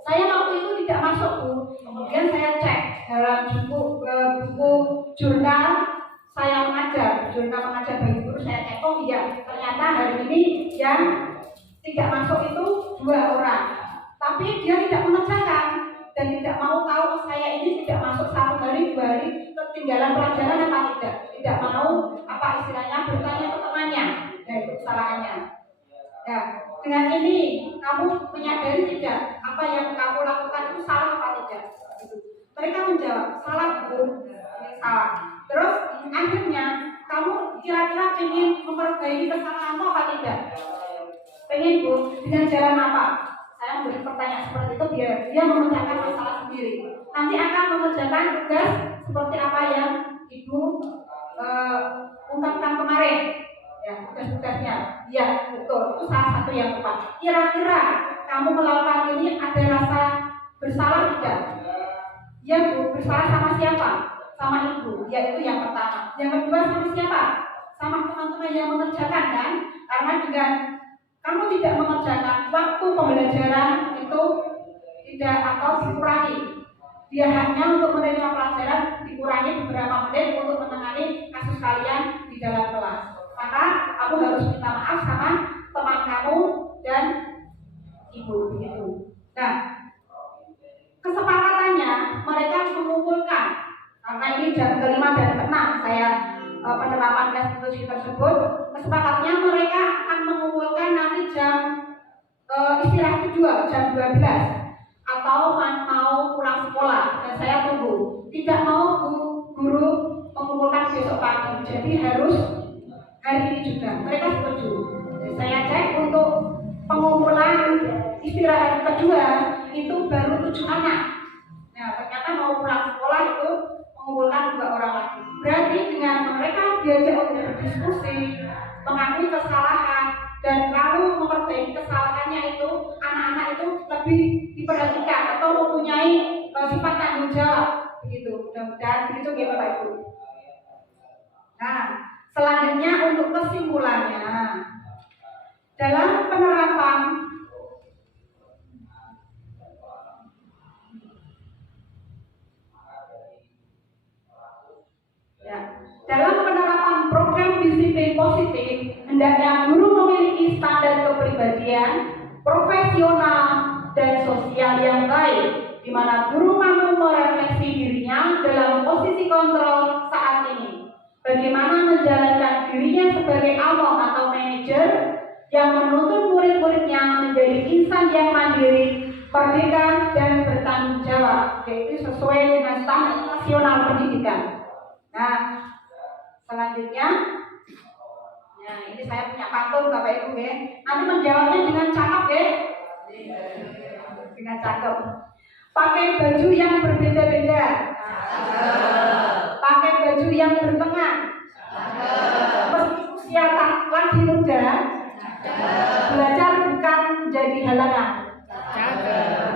saya waktu itu tidak masuk Bu, kemudian saya cek dalam buku jurnal saya mengajar, bagi guru, saya cek, oh iya ternyata hari ini yang tidak masuk itu 2 orang, tapi dia tidak mengerjakan dan tidak mau tahu saya ini tidak masuk 1 hari 2 hari ketinggalan pelajaran apa tidak mau apa istilahnya bertanya ke temannya, ya itu kesalahannya. Ya, dengan ini kamu menyadari tidak apa yang kamu lakukan itu salah apa tidak? Mereka menjawab salah Bu, salah. Terus akhirnya kamu kira-kira ingin memperbaiki kesalahanmu apa tidak? Pengen Bu, dengan jalan apa? Saya memberi pertanyaan seperti itu biar dia memecahkan masalah sendiri. Nanti akan mengerjakan tugas seperti apa yang Ibu ungkapkan kemarin. Ya, tugas-tugasnya. Ya, betul. Itu salah satu yang tepat. Kira-kira kamu melakukan ini ada rasa bersalah tidak? Ya Bu, bersalah sama siapa? Sama Ibu. Ya itu yang pertama. Yang kedua sama siapa? Sama teman-teman yang mengerjakan kan? Karena dengan kamu tidak mengerjakan, waktu pembelajaran itu tidak atau dikurangi. Dia hanya untuk menerima pelajaran dikurangi beberapa menit untuk menangani kasus kalian di dalam kelas. Maka kamu harus minta maaf sama teman kamu dan Ibu begitu. Nah, kesepakatannya mereka mengumpulkan, karena ini jam ke-5 dan ke-6 saya penerapan restitusi tersebut. Kesepakatannya mereka akan mengumpulkan nanti jam istirahat kedua jam 12 atau mau pulang sekolah, dan saya tunggu. Tidak mau guru mengumpulkan besok pagi, jadi harus hari ini juga. Mereka setuju. Dan saya cek untuk pengumpulan istirahat kedua itu baru 7 anak. Nah, ternyata mau pulang sekolah itu mengumpulkan 2 orang lagi. Berarti dengan mereka diajak untuk berdiskusi, mengakui kesalahan, dan lalu memperbaiki kesalahannya itu, anak-anak itu lebih diperhatikan atau mempunyai sifat tanggung jawab. Begitu. Mudah-mudahan begitu ya Bapak Ibu. Nah, selanjutnya untuk kesimpulannya, dalam penerapan program disiplin positif, hendaknya guru memiliki standar kepribadian, profesional, dan sosial yang baik, di mana guru mampu merefleksi dirinya dalam posisi kontrol saat ini. Bagaimana menjalankan dirinya sebagai awam atau manajer yang menuntut murid-muridnya menjadi insan yang mandiri, merdeka, dan bertanggung jawab, yaitu sesuai dengan standar nasional pendidikan. Nah, selanjutnya, nah ini saya punya pantun Bapak Ibu ya. Nanti menjawabnya dengan cakep ya, dengan cakep. Pakai baju yang berbeda-beda. Pakai baju yang bertengah. Meski usia tak lagi muda, belajar bukan jadi halangan.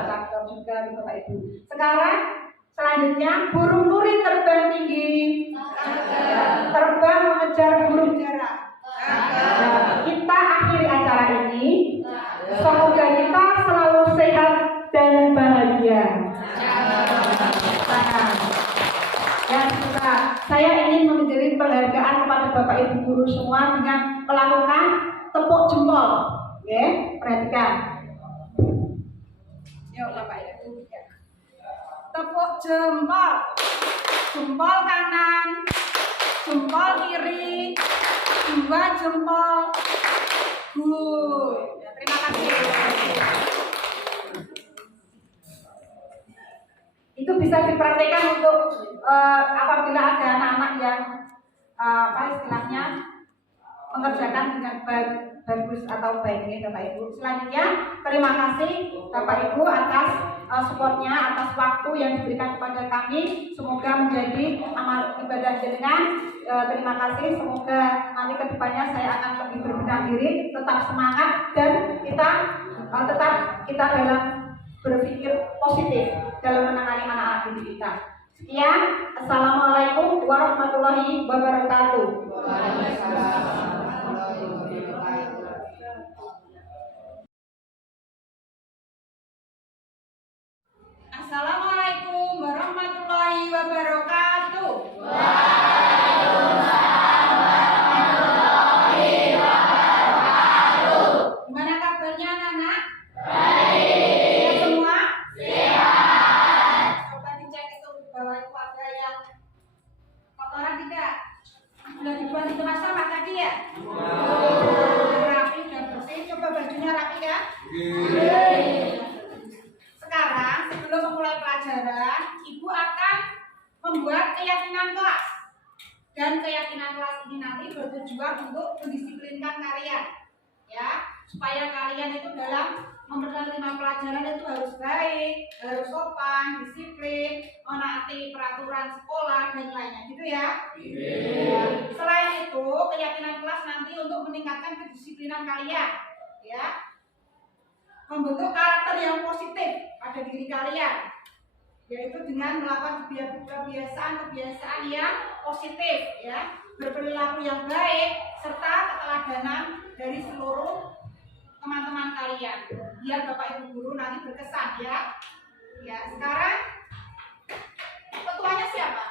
Cakep juga Bapak Ibu. Sekarang selanjutnya burung nuri terbang tinggi, terbang mengejar burung jarak. Nah, kita akhiri acara ini. Semoga kita selalu sehat dan bahagia. Dan saya ingin memberi penghargaan kepada Bapak Ibu guru semua dengan melakukan tepuk jempol. Oke, perhatikan. Yuk Bapak Ibu. Tepuk jempol. Jempol kanan, jempol kiri, 2 jempol. Good. Ya, terima kasih. Itu bisa dipraktikkan untuk apabila ada anak-anak yang apa istilahnya mengerjakan dengan bagus atau baik ya Bapak Ibu. Selanjutnya terima kasih Bapak Ibu atas supportnya, atas waktu yang diberikan kepada kami. Semoga menjadi amal ibadah jenengan. Terima kasih. Semoga nanti kedepannya saya akan lebih berbenah diri, tetap semangat dan kita dalam berpikir positif dalam menangani anak-anak didik kita. Sekian, assalamualaikum warahmatullahi wabarakatuh. Assalamualaikum warahmatullahi wabarakatuh. Gimana kabarnya anak-anak? Baik. Semua? Sehat. Coba dicek itu bawah itu ada yang kotoran tidak? Sudah dibuat di kelas sama tadi ya? Rapi, udah bersih. Coba bajunya rapi ya? Sekarang sebelum memulai pelajaran, Ibu akan membuat keyakinan kelas. Dan keyakinan kelas ini nanti bertujuan untuk mendisiplinkan kalian. Ya, supaya kalian itu dalam menerima pelajaran itu harus baik, harus sopan, disiplin, menaati peraturan sekolah dan lainnya, gitu ya. Ya. Selain itu, keyakinan kelas nanti untuk meningkatkan kedisiplinan kalian, ya, membentuk karakter yang positif pada diri kalian, yaitu dengan melakukan kebiasaan-kebiasaan yang positif, ya, berperilaku yang baik serta keteladanan dari seluruh teman-teman kalian, biar Bapak Ibu guru nanti berkesan ya. Ya, sekarang ketuanya siapa?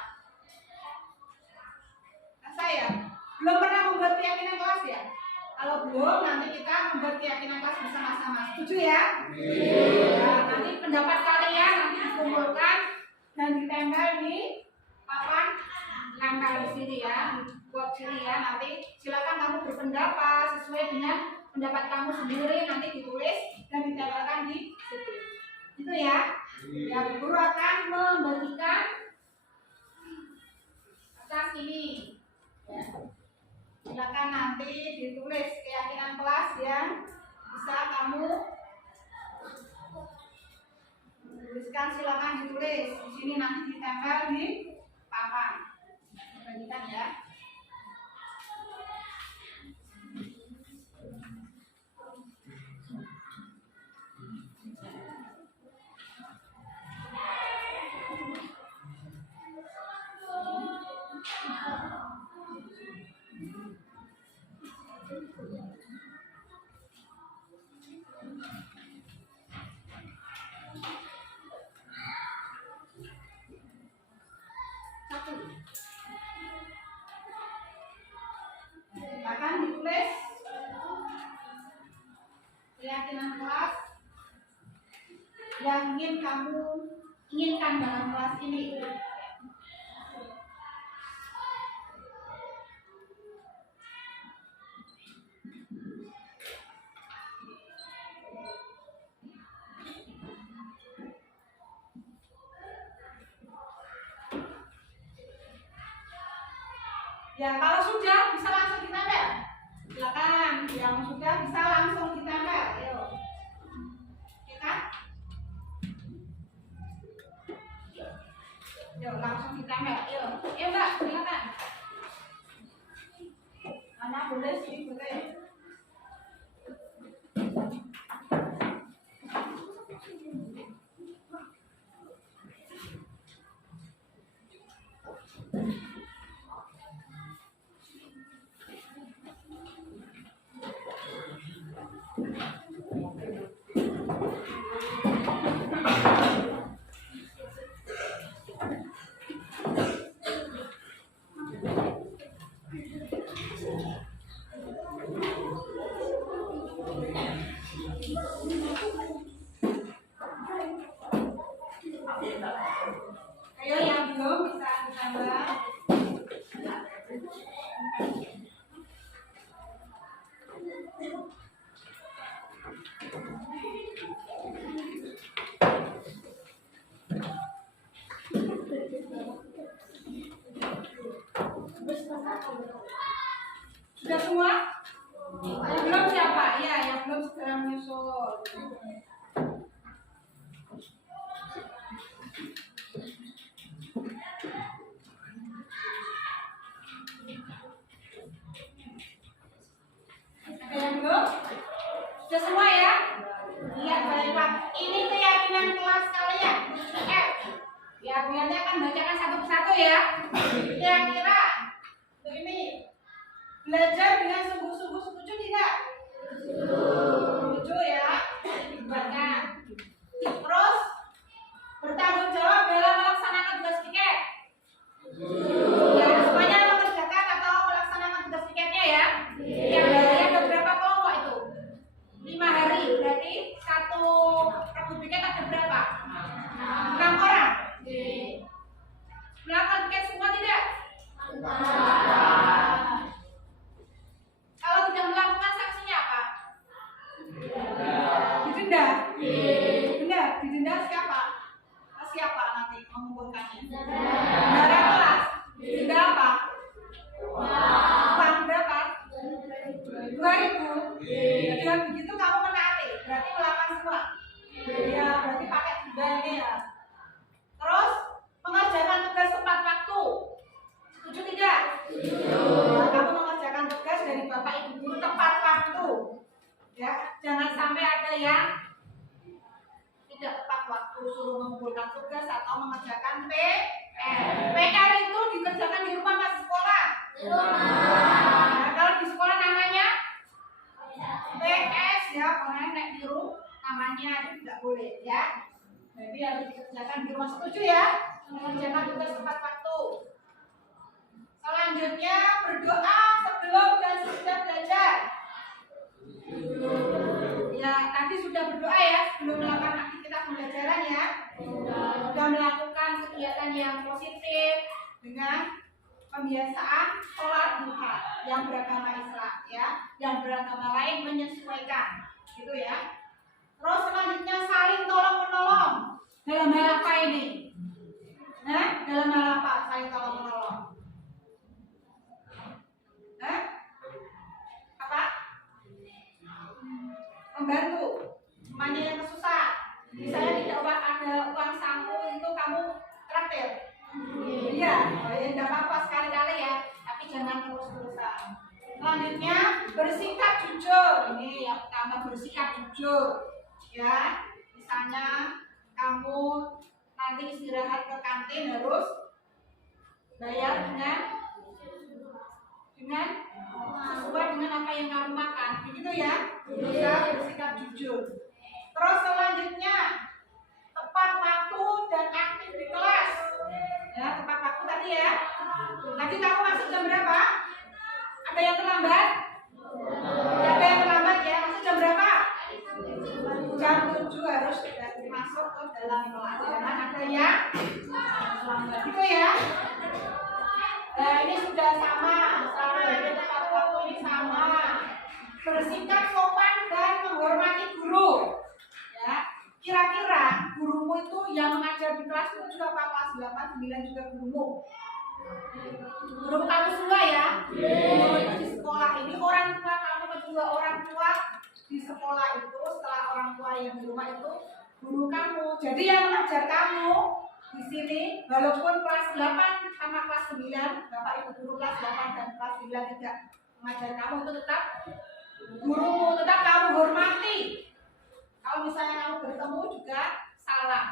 Nah, saya belum pernah membuat keyakinan kelas ya. Kalau belum, nanti kita membuat keyakinan kelas bersama-sama. Setuju ya? Ya, nanti pendapat kalian nanti dikumpulkan dan ditempel di papan tempel di sini ya, buat sini ya. Nanti silakan kamu berpendapat sesuai dengan pendapat kamu sendiri, nanti ditulis dan ditempelkan di situ. Itu ya. Ya, guru akan membagikan kertas ini. Ya. Silakan nanti ditulis keyakinan kelas ya. Bisa kamu tuliskan, silakan ditulis. Di sini nanti ditempel di papan. Bagikan ya. Silakan ditulis keyakinan kelas yang ingin kamu inginkan dalam kelas ini. Ya, kalau sudah bisa langsung ditempel. Silakan, yang sudah bisa langsung ditempel. Ayo. Kita Yuk langsung ditempel. Yuk, Mbak, silakan. Mana boleh sih, boleh. Ayo yang belum bisa ditambah. Sudah semua? Yang belum siapa? Iya, yang belum segera menyusul. Ada yang belum? Sudah semua ya? Iya, baiklah. Ini keyakinan kelas kalian. Ya, Bu Yanti akan bacakan satu persatu ya. Kira-kira begini. Belajar dengan sungguh-sungguh setuju tidak? Setuju ya. Dibuatkan. Terus bertanggung jawab dalam melaksanakan tugas piket. Ya, semuanya mengerjakan atau melaksanakan tugas piketnya ya. Yang harinya ada berapa kelompok itu? 5 hari, berarti satu regu piket ada berapa? 6 orang. Melakukan piket semua tidak? Kalau tidak melakukan sanksinya apa? Didenda. Benar, didenda siapa? Siapa nanti mengumpulkannya? Dari kelas. Didenda apa? Uang berapa? 2.000. Dengan begitu kamu menaati, berarti melakukan semua. Ya, berarti pakai denda ini ya. Terus mengerjakan tugas tepat waktu. Setuju tidak? Nah, kamu mengerjakan tugas dari Bapak Ibu guru tepat waktu. Ya, jangan sampai ada yang tidak tepat waktu, suruh mengumpulkan tugas atau mengerjakan PR. PR itu dikerjakan di rumah masih sekolah. Nah, kalau di sekolah namanya PS ya, pokoknya naik biru namanya itu tidak boleh ya. Jadi harus dikerjakan di rumah. Setuju ya? Mengerjakan tugas tepat waktu. Selanjutnya berdoa sebelum dan sesudah belajar. Ya, tadi sudah berdoa ya sebelum melakukan aktivitas pembelajaran ya. Sudah melakukan kegiatan yang positif dengan pembiasaan sholat duha yang beragama Islam ya, yang beragama lain menyesuaikan, gitu ya. Terus selanjutnya saling tolong menolong dalam hal apa ini? Nah, dalam hal apa saling tolong menolong? Apa? Membantu semuanya yang kesusahan. Misalnya tidak ada uang saku itu kamu traktir. Iya, ya tidak apa-apa sekali-kali ya, tapi jangan terus-terusan. Selanjutnya bersikap jujur. Ini yang pertama, bersikap jujur. Ya, misalnya kamu nanti istirahat ke kantin harus bayar dengan sesuai dengan apa yang kamu makan, begitu ya. Bisa bersikap jujur. Terus selanjutnya tepat waktu dan aktif di kelas. Ya, tepat waktu tadi ya. Tadi kamu masuk jam berapa? Ada yang terlambat? Ada yang terlambat ya? Masuk jam berapa? Jam 7 harus masuk ke dalam kelas. Jangan ada yang terlambat. Gitu ya. Nah, ini sudah sama. Sama tepat waktu ini sama. Bersikap sopan dan menghormati guru. Ya. Kira-kira gurumu itu yang mengajar di kelas 7 apa kelas 8, 9 juga gurumu? Guru kamu semua ya? Guru itu di sekolah ini orang tua kamu, kedua orang tua di sekolah itu, setelah orang tua yang di rumah itu guru kamu. Jadi yang mengajar kamu di sini walaupun kelas 8 sama kelas 9, Bapak Ibu guru kelas 8 dan kelas 9 tidak mengajar kamu, itu tetap gurumu, tetap kamu hormati. Kalau misalnya kamu bertemu juga salam,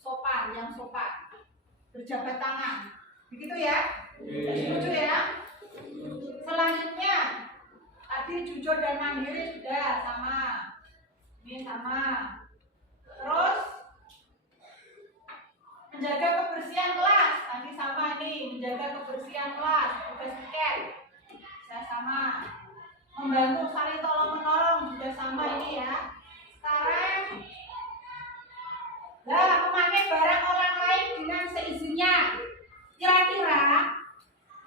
sopan, yang sopan, berjabat tangan, begitu ya? Setuju ya? Selanjutnya tadi jujur dan mandiri sudah sama, ini sama. Terus menjaga kebersihan kelas, tadi sama nih, menjaga kebersihan kelas, tugas tiket, saya sama. Membantu saling tolong menolong juga sama ini ya. Sekarang, memakai barang orang lain dengan seizinnya. Kira-kira,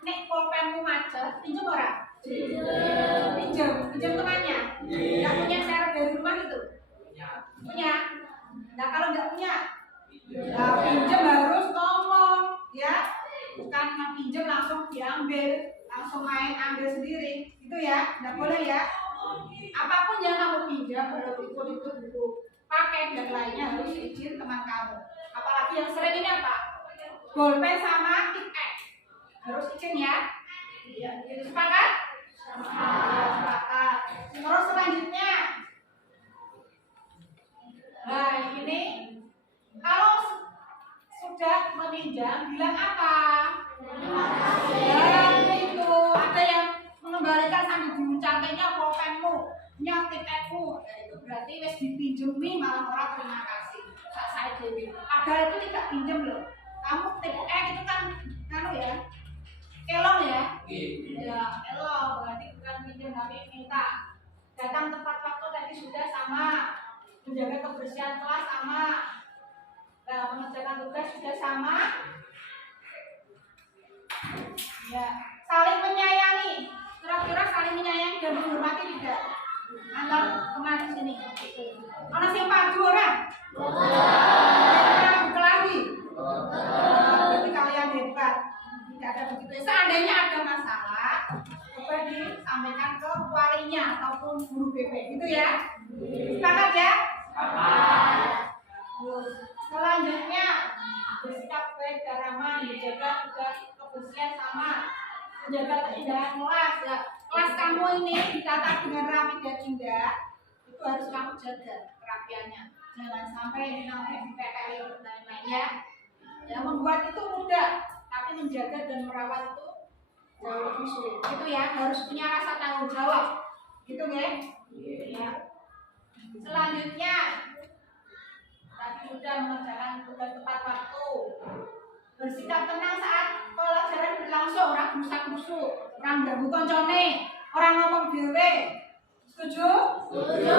nek pulpenmu macet, pinjam ora? Pinjam temannya. Nggak punya serep dari rumah itu? Punya. Nah kalau nggak punya, nah, pinjam harus ngomong, ya. Bukan pinjam langsung diambil, langsung main ambil sendiri, itu ya. Nggak boleh ya. Apapun yang kamu pinjam, kalau itu buku paket dan lainnya harus izin teman kamu. Apalagi yang sering ini apa? Bolpen sama tiket harus izin ya. Sepakat? Sepakat. Terus selanjutnya, nah ini kalau sudah meminjam bilang apa? Ya itu ada yang mengembalikan sambil diucapkannya pulpenmu, tiketmu, itu berarti wes dipinjemi malah orang terima kasih. Saya dewi. Padahal itu tidak pinjam loh. Kamu tiket itu kan ya, kelong ya. Ya kelong berarti bukan pinjam tapi minta. Datang tepat waktu tadi sudah sama. Menjaga kebersihan kelas sama. Nah, mengerjakan tugas sudah sama. Ya, saling menyayangi. Kira-kira saling menyayangi dan menghormati tidak? Antar kemana sini? Anak yang padu orang? Yang berkelahi? Berarti kalian hebat. Tidak ada begitu. Seandainya ada masalah, coba disampaikan ke walinya ataupun guru BP. Gitu ya? Sepakat ya? Selanjutnya bersikap baik dan ramah, menjaga tugas kebersihan sama, menjaga keindahan kelas ya. Kelas kamu ini ditata dengan rapi dan indah, itu harus kamu jaga kerapiannya. Jangan sampai nanti dipepeli dan lain-lainnya. Ya membuat itu mudah, tapi menjaga dan merawat itu jauh lebih sulit. Itu ya harus punya rasa tanggung jawab. Gitu ya? Ya. Selanjutnya tadi sudah mengerjakan tugas tepat waktu, bersikap tenang saat pelajaran berlangsung, orang rusak-rusuk, orang ganggu koncone, orang ngomong dewe. Setuju? Setuju.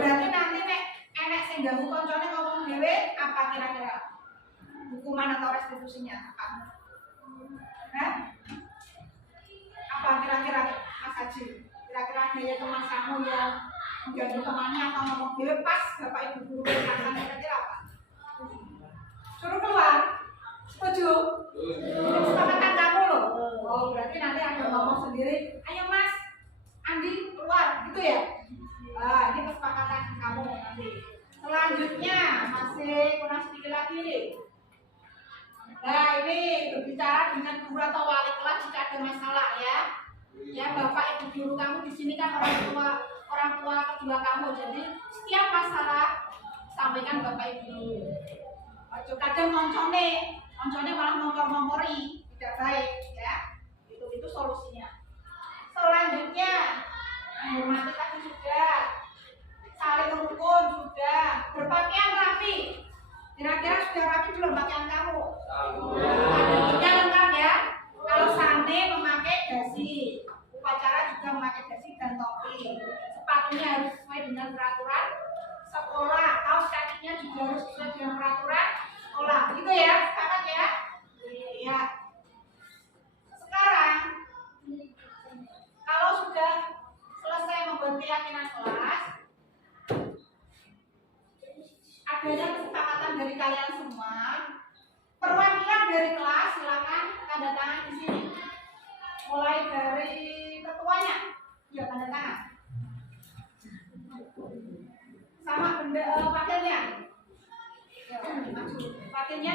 Berarti nanti nek enek sing ganggu koncone ngomong dewe, apa kira-kira hukuman atau restitusinya? Hah? Apa kira-kira Mas Haji? Kira-kira gaya teman kamu yang mengganggu temannya atau ngomong dewe pas Bapak Ibu guru akan kira-kira apa? Suruh keluar. Setuju? Ini kesepakatan kamu loh. Oh berarti nanti ada ngomong sendiri. Ayo Mas Andi keluar, gitu ya? Nah ini kesepakatan kamu nanti. Selanjutnya masih kurang sedikit lagi. Nah ini berbicara dengan guru atau wali kelas jika ada masalah ya. Ya Bapak Ibu guru kamu di sini kan orang tua kedua kamu. Jadi setiap masalah sampaikan Bapak Ibu. Kadang moncone malah ngompor-ngompori, tidak baik ya. Itu solusinya. Selanjutnya menghormati tadi sudah, saling rukun sudah, berpakaian rapi. Kira-kira sudah rapi belum pakaian kamu? Adiknya lengkap ya. Kalau sane memakai dasi, upacara juga memakai dasi dan topi. Sepatunya harus sesuai dengan peraturan sekolah. Kaos kakinya juga harus sesuai dengan peraturan sekolah. Gitu ya, sepakat ya? Iya. Sekarang kalau sudah selesai membuat keyakinan kelas, adanya kesepakatan dari kalian semua, perwakilan dari kelas silakan tanda tangan di sini. Mulai dari ketuanya, ya tanda tangan. Sama benda wakilnya. Ya, maju. Wakilnya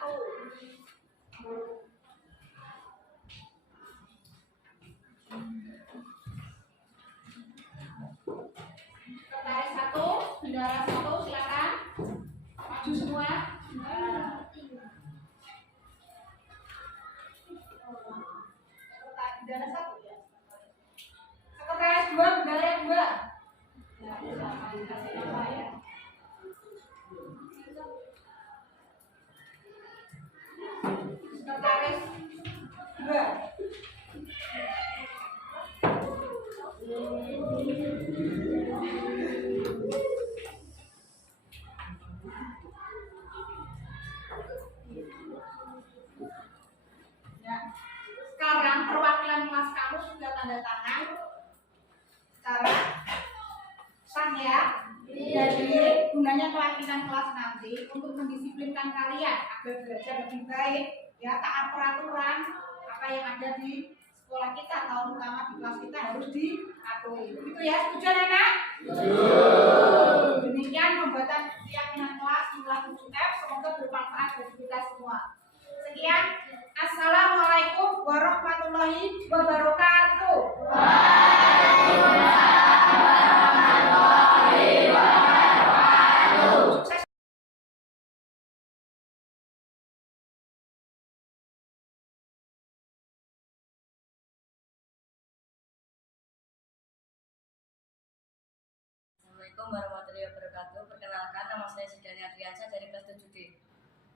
1. Sekretaris 1, bendara 1, silakan maju semua. Bendara 1 ya. Sekretaris 2, bendara 2. Sekretaris 2. Ya. Sekarang perwakilan kelas kamu sudah tanda tangan. Sekarang sah ya. Jadi gunanya pelatihan kelas nanti untuk mendisiplinkan kalian agar belajar lebih baik, ya taat peraturan apa yang ada di sekolah kita atau terutama di kelas kita harus diatuhi. Begitu ya, setuju anak? Demikian pembuatan keyakinan kelas jumlah 7F, semoga bermanfaat bagi kita semua. Sekian, assalamualaikum warahmatullahi wabarakatuh. Assalamualaikum warahmatullahi wabarakatuh. Perkenalkan, nama saya Sidani Adriansyah dari kelas 7D.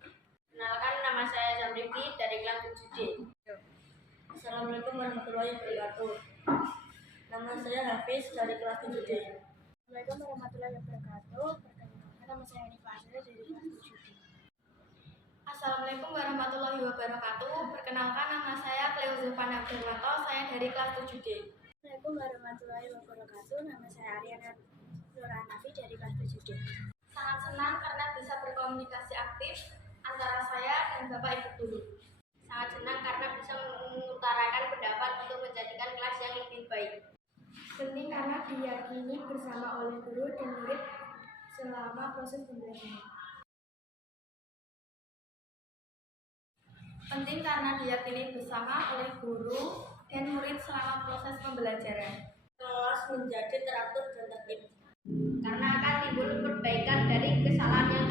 Perkenalkan, nama saya Zamriki dari kelas 7D. Assalamualaikum warahmatullahi wabarakatuh. Nama saya Hafiz dari kelas 7D. Assalamualaikum warahmatullahi wabarakatuh. Perkenalkan, nama saya Hanifah Azra dari kelas 7D. Assalamualaikum warahmatullahi wabarakatuh. Perkenalkan, nama saya Cleo Zulfana Abdurwanto, saya dari kelas 7D. Assalamualaikum warahmatullahi wabarakatuh. Nama saya Ariana Nurhanafi dari kelas 7D. Sangat senang karena bisa berkomunikasi aktif antara saya dan Bapak Ibu guru. Sangat senang karena bisa mengutarakan pendapat untuk menjadikan kelas yang lebih baik. Penting karena diyakini bersama oleh guru dan murid selama proses pembelajaran. Penting karena diyakini bersama oleh guru dan murid selama proses pembelajaran. Kelas menjadi teratur dan tertib. Karena akan timbul perbaikan dari kesalahan yang